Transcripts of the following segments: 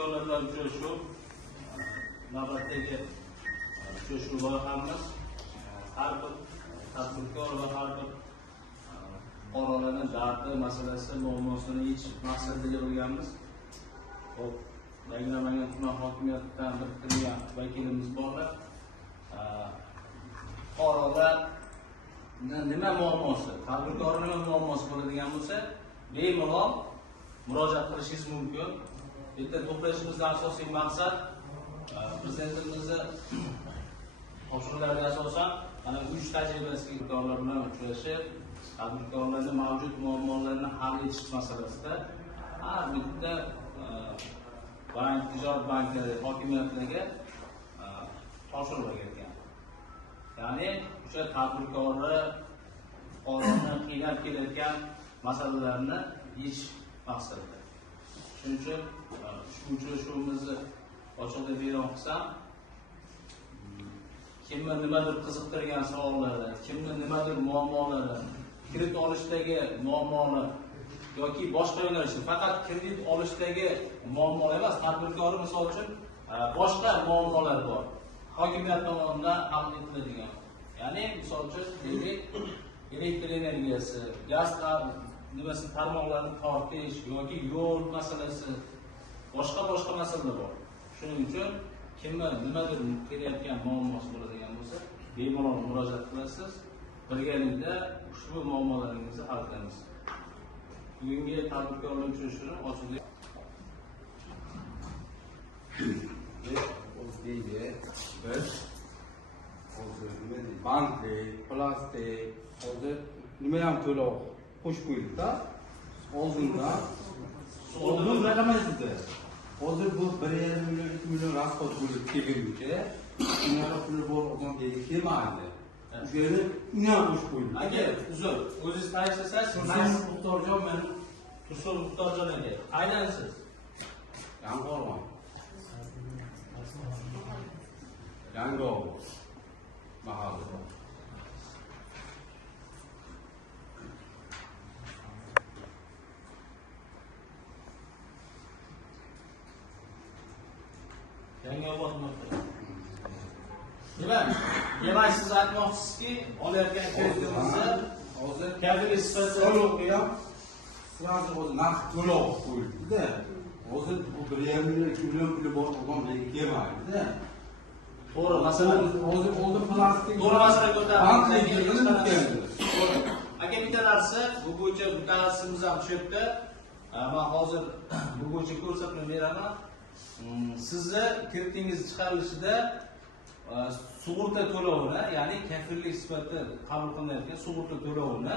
tadbirkorlar bilan uchrashuv, navbatdagi uchrashuv loyihamiz har bir tadbirkor va har bir fuqarolarning dardi, masalasi, muammosini yechish maqsadida bo'lganmiz. Xo'p, Namangan tuman hokimiyatidan bir kirgan vakilimiz borlar. Fuqarolar nima muammosi, tadbirkor nima muammosi bo'ladigan bo'lsa, bemalol murojaat qilishingiz mumkin. Bitta to'plashimizda asosiy maqsad prezidentimizning topshiriqlariga asosan ana 3 tajribasiga tadbirkorlar bilan uchrashib, tadbirkorlarning mavjud muammolarini hal etish masalasida har bitta bank, tijorat banklari, hokimiyatlarga topshiriq bergan. Ya'ni o'sha tadbirkorlar fuqaroni qiynab kelayotgan masalalarni yechish maqsadida. Shuning uchun ushbu uchrashuvimizni ochiqda e'lon qilsam, kimni nimadir qiziqtirgan savollari, kimni nimadir muammolari, kredit olishdagi muammolar yoki boshqa yo'nalishda faqat kredit olishdagi muammolar emas, tadbirkor misol uchun boshqa muammolar bor. Hokimiyat tomonidan hal etiladigan. Ya'ni misol uchun elektr energiyasi, gaz tarmoqlarini tortish yoki yo'l masalasi, boshqa masalalar bor. Shuning uchun kimni nimadir kelayotgan muammosi bo'ladigan bo'lsa, bemalol murojaat qilasiz. Birgalikda ushbu muammolaringizni hal qilamiz. Bugungi tadbirkorlar uchrashuvini ochdik. O'zbekda biz hozir nima deydi? Banklik, plastik, hozir nima ham to'lov qo'shib qo'ydik-da. Oldin raqam aytdi. Hozir bu 1,5 million, 2 million rasxod bo'lib kelguncha, ular puli bor odam deydi kelmaydi. O'shani uni ham qo'shib qo'ydik. Aka, uzr, o'zingiz ta'kidlasangiz, siz Muxtorjon, men Tursun Muxtorjon aka. Qaydansiz? Yangiqo'rg'on. Yangiqo'rg'on mahallasi. Yangiobod maktabi. Demak, siz aytmoqchisizki, olayotgan kreditimizni hozir kredit sifatida o'qiyam, sразу hozir narx to'lov qo'yildi-da. Hozir bu 1,5 million, 2 million puli bor odam kelmaydi-da. To'g'ri, masalan, hozir oldin plastik to'g'ri masala ko'tarildi. To'g'ri. Aka, bitta narsa, bu bo'yicha mutaxassisimiz ham tushibdi. Men hozir bu bo'yicha ko'rsatma beraman. Sizni kreditingiz chiqarilishida sug'urta to'lovini, ya'ni kafillik sifatida qabul qilinayotgan sug'urta to'lovini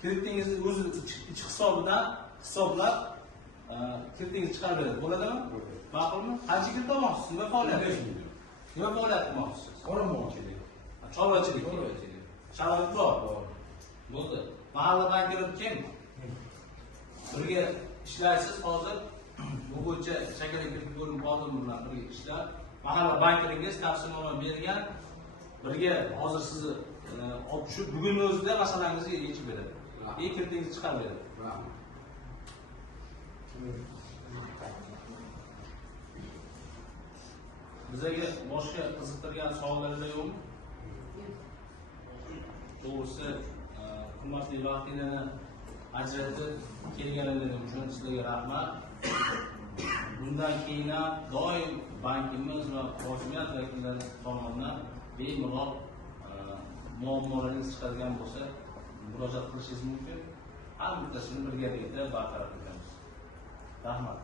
kreditingizni o'zi ichki hisobidan hisoblab kreditingizni chiqarib beradi. Bo'ladimi? Ma'qulmi? Qancha kredit olmoqchisiz? Nima faoliyat? Nima faoliyat qilmoqchisiz? Qoramoqchilik. Chorvachilik. Sharoit bor. Bo'ldi. Mahalla bankiri kim? Birga ishlaysiz hozir. Bu bo'yicha shakarlik bo'lim xodimi bilan birga ishlab, mahalla bankiringiz tavsiyanomani bergan, birga hozir sizni olib tushib, bugun o'zida masalangizni yechib beradi. Kreditingizni chiqarib beradi. Bizga boshqa qiziqtirgan savollaringiz yo'qmi? To'g'risi, hurmatli vaqtingizni ajratib kelganingiz uchun sizlarga rahmat. Bundan keyin ham doim bankimiz va hokimiyat vakillari tomonidan bemalol muammolaringiz chiqadigan bo'lsa, murojaat qilishingiz mumkin. Har bittasini birgalikda bartaraf etamiz. Rahmat.